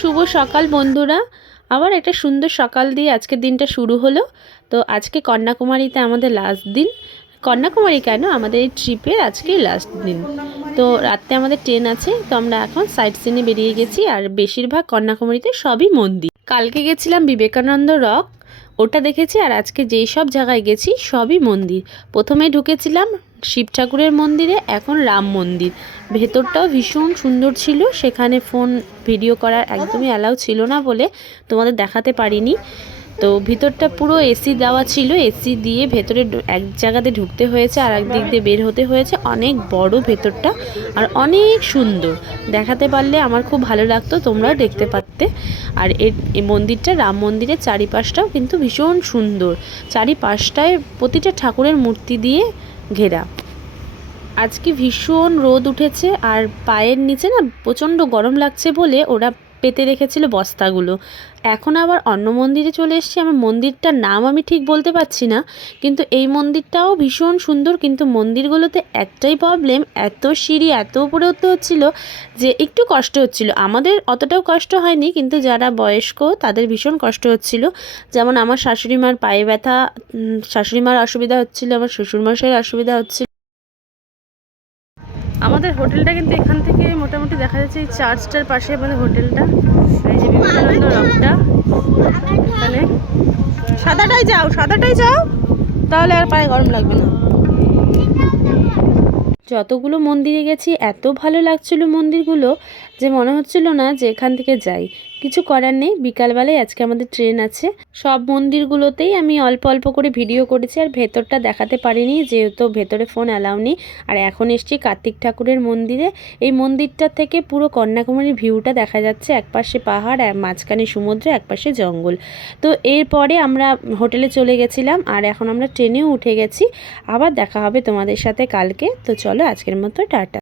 শুভ সকাল বন্ধুরা। আবার একটা সুন্দর সকাল দিয়ে আজকের দিনটা শুরু হলো। তো আজকে কন্যাকুমারীতে আমাদের লাস্ট দিন। কন্যাকুমারী কেন, আমাদের এই ট্রিপের আজকেই লাস্ট দিন। তো রাতে আমাদের ট্রেন আছে, তো আমরা এখন সাইট সিনে বেরিয়ে গেছি। আর বেশিরভাগ কন্যাকুমারীতে সবই মন্দির। কালকে গেছিলাম বিবেকানন্দ রক, ওটা দেখেছি। আর আজকে যেই সব জায়গায় গেছি সবই মন্দির। প্রথমে ঢুকেছিলাম শিব ঠাকুরের মন্দিরে, এখন রাম মন্দির। ভেতরটাও ভীষণ সুন্দর ছিল। সেখানে ফোন ভিডিও করার একদমই অ্যালাউ ছিল না বলে তোমাদের দেখাতে পারিনি। তো ভিতরটা পুরো এসি দেওয়া ছিল, এসি দিয়ে ভেতরে এক জায়গাতে ঢুকতে হয়েছে আর এক দিক দিয়ে বের হতে হয়েছে। অনেক বড় ভেতরটা আর অনেক সুন্দর। দেখাতে পারলে আমার খুব ভালো লাগতো, তোমরাও দেখতে পারতে। আর এই মন্দিরটা, রাম মন্দিরের চারিপাশটাও কিন্তু ভীষণ সুন্দর। চারিপাশটায় প্রতিটা ঠাকুরের মূর্তি দিয়ে ঘেরা। আজকে ভীষণ রোদ উঠেছে আর পায়ের নিচে না প্রচণ্ড গরম লাগছে বলে ওরা পেতে রেখেছিল বস্তাগুলো। এখন আবার অন্য মন্দিরে চলে এসেছি। আমার মন্দিরটার নাম আমি ঠিক বলতে পারছি না, কিন্তু এই মন্দিরটাও ভীষণ সুন্দর। কিন্তু মন্দিরগুলোতে একটাই প্রবলেম, এত সিঁড়ি, এত উপরে উঠতে হচ্ছিল যে একটু কষ্ট হচ্ছিল। আমাদের অতটাও কষ্ট হয়নি, কিন্তু যারা বয়স্ক তাদের ভীষণ কষ্ট হচ্ছিল। যেমন আমার শাশুড়ি মার পায়ে ব্যথা, শাশুড়ি মার অসুবিধা হচ্ছিল, আমার শ্বশুরমশাইয়ের অসুবিধা হচ্ছিল। আমাদের হোটেলটা কিন্তু এখান থেকে মোটামুটি দেখা যাচ্ছে এই চার্চটার পাশে আমাদের হোটেলটা। এই যে বিবেকানন্দ রকটা, এখানে সাদাটাই যাও, তাহলে আর পায়ে গরম লাগবে না। যতগুলো মন্দিরে গেছি এত ভালো লাগছিল মন্দিরগুলো যে মনে হচ্ছিল না যে এখান থেকে যাই। কিছু করার নেই, বিকালবেলায় আজকে আমাদের ট্রেন আছে। সব মন্দিরগুলোতেই আমি অল্প অল্প করে ভিডিও করেছি, আর ভেতরটা দেখাতে পারিনি যেহেতু ভেতরে ফোন অ্যালাউ নেই। আর এখন এসছি কার্তিক ঠাকুরের মন্দিরে। এই মন্দিরটা থেকে পুরো কন্যাকুমারীর ভিউটা দেখা যাচ্ছে। একপাশে পাহাড়, মাঝখানে সমুদ্র, একপাশে জঙ্গল। তো এরপরে আমরা হোটেলে চলে গেছিলাম আর এখন আমরা ট্রেনেও উঠে গেছি। আবার দেখা হবে তোমাদের সাথে কালকে। তো চলো আজকের মতো টাটা।